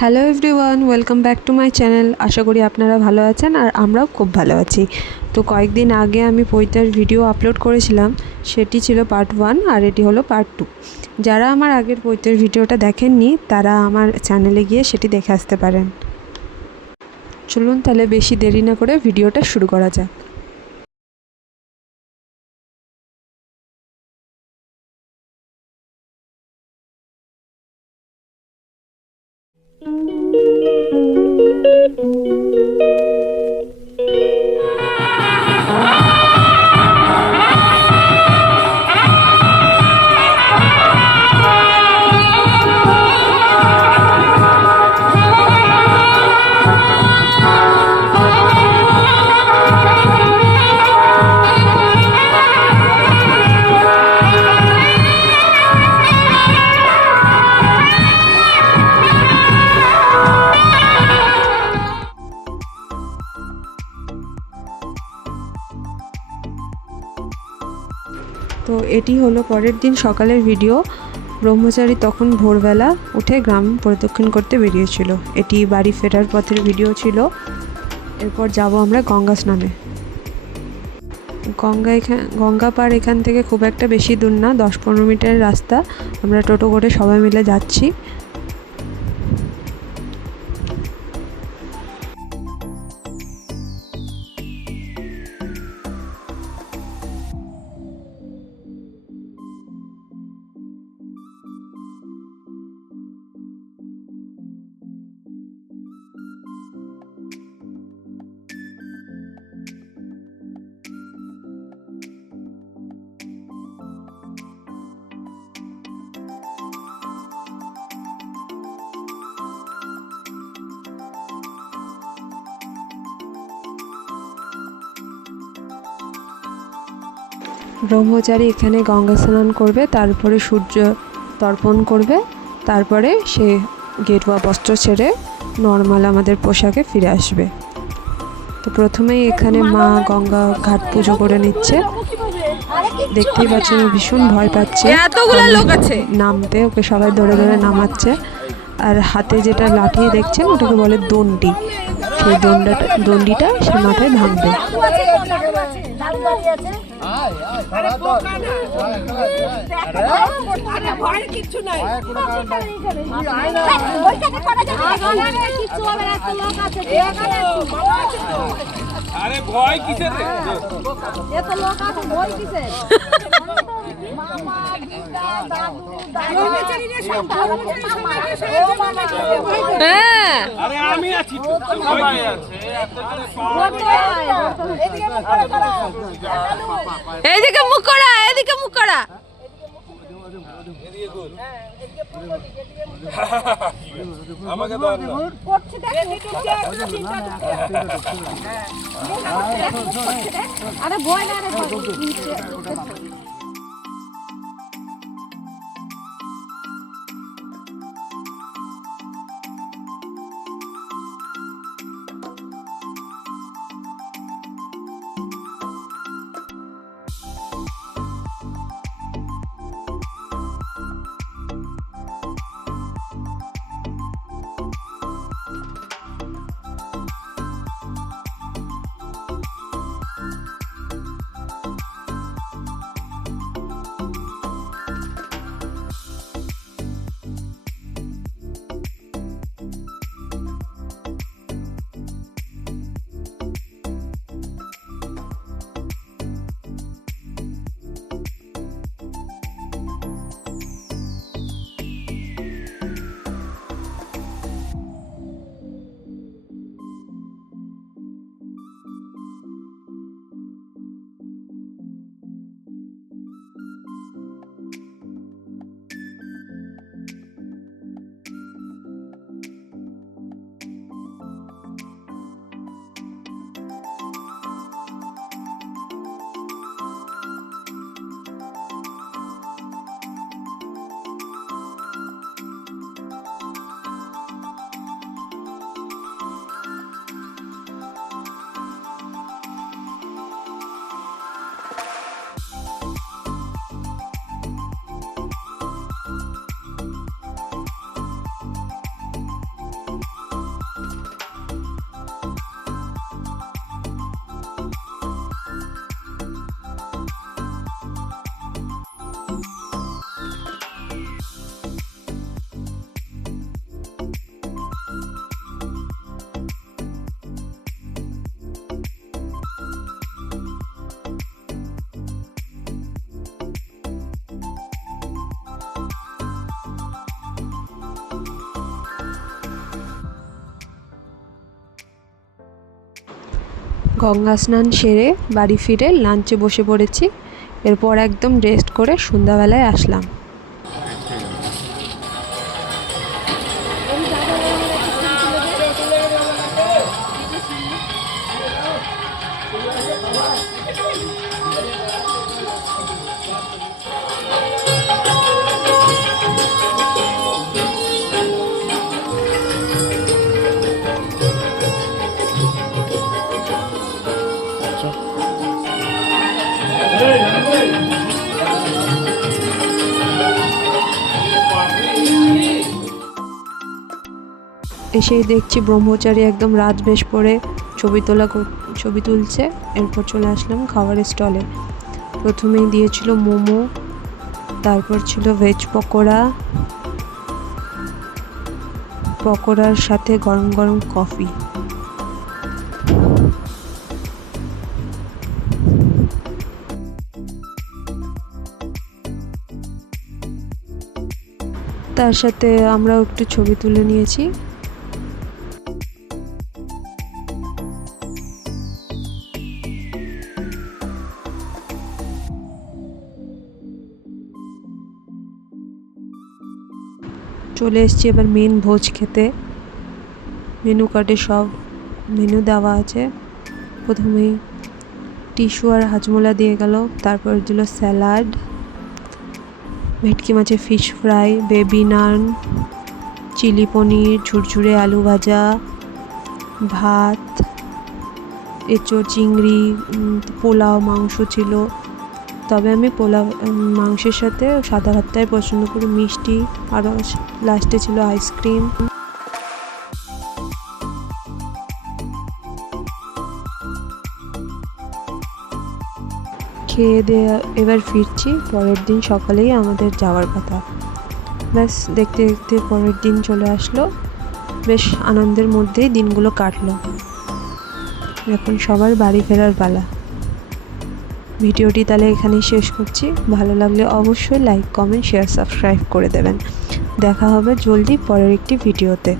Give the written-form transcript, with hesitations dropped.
Hello everyone, welcome back to my channel. আশা করি আপনারা ভালো আছেন আর আমরাও খুব ভালো আছি। তো কয়েকদিন আগে আমি পৈতার ভিডিও আপলোড করেছিলাম, সেটি ছিল পার্ট 1 আর এটি হলো পার্ট 2। যারা আমার আগের পৈতার ভিডিওটা দেখেননি তারা আমার চ্যানেলে গিয়ে সেটি দেখে আসতে পারেন। চলুন তাহলে বেশি দেরি না করে ভিডিওটা শুরু করা যাক। তো এটি হলো পরের দিন সকালের ভিডিও। ব্রহ্মচারী তখন ভোরবেলা উঠে গ্রাম পরিদর্শন করতে বেরিয়েছিল। এটি বাড়ি ফেরার পথের ভিডিও ছিল। এরপর যাব আমরা গঙ্গা স্নানে। গঙ্গা পার এখান থেকে খুব একটা বেশি দূর না, 10-15 মিনিটের রাস্তা। আমরা টোটো করে সবাই মিলে যাচ্ছি। ব্রহ্মচারী এখানে গঙ্গা স্নান করবে, তারপরে সূর্য তর্পণ করবে, তারপরে সে গেরুয়া বস্ত্র ছেড়ে নর্মাল আমাদের পোশাকে ফিরে আসবে। তো প্রথমেই এখানে মা গঙ্গা ঘাট পুজো করে নিচ্ছে। দেখতেই পাচ্ছেন ভীষণ ভয় পাচ্ছে, নামতে ওকে সবাই ধরে ধরে নামাচ্ছে। আর হাতে যেটা লাঠি দেখছেন ওটাকে বলে দণ্ডি। সেই দণ্ডিটা সে মাথায় ভাঙবে। আরে ভয় কিসের রে? এত লোক আছে, ভয় কিসের? মামা, দিদা, দাদু, হ্যাঁ, আরে আমি আছি তো। সবাই আছে। এইদিকে মুখ করা, এদিকে মুখ করা। আমাকে দাও না। আরে ভয় না রে। গঙ্গা স্নান সেরে বাড়ি ফিরে লাঞ্চে বসে পড়েছি। এরপর একদম রেস্ট করে সন্ধ্যাবেলায় আসলাম। এসেই দেখছি ব্রহ্মচারী একদম রাজবেশ পরে ছবি তুলছে। এরপর চলে আসলাম খাবারের স্টলে। প্রথমেই দিয়েছিল মোমো, তারপর ছিল ভেজ পকোড়ার সাথে গরম গরম কফি। তার সাথে আমরাও একটু ছবি তুলে নিয়েছি। চলে এসেছি এবার মেন ভোজ খেতে। মেনু কার্ডে সব মেনু দেওয়া আছে। প্রথমেই টিস্যু আর হাজমোলা দিয়ে গেল, তারপর দিল স্যালাড, ভেটকি মাছের ফিশ ফ্রাই, বেবি নান, চিলি পনির, ঝুরঝুরে আলু ভাজা, ভাত, এঁচোড়, চিংড়ি, পোলাও, মাংস ছিল। তবে আমি পোলাও মাংসের সাথে সাদা ভাতটাই পছন্দ করি। মিষ্টি, আরও লাস্টে ছিল আইসক্রিম। খেয়ে দিয়ে এবার ফিরছি। পরের দিন সকালেই আমাদের যাওয়ার কথা। ব্যাস দেখতে দেখতে পরের দিন চলে আসলো। বেশ আনন্দের মধ্যেই দিনগুলো কাটলো। এখন সবার বাড়ি ফেরার পালা। ভিডিওটি তাহলে এখানেই শেষ করছি। ভালো লাগলে অবশ্যই লাইক, কমেন্ট, শেয়ার, সাবস্ক্রাইব করে দেবেন। দেখা হবে জলদি পরের একটি ভিডিওতে।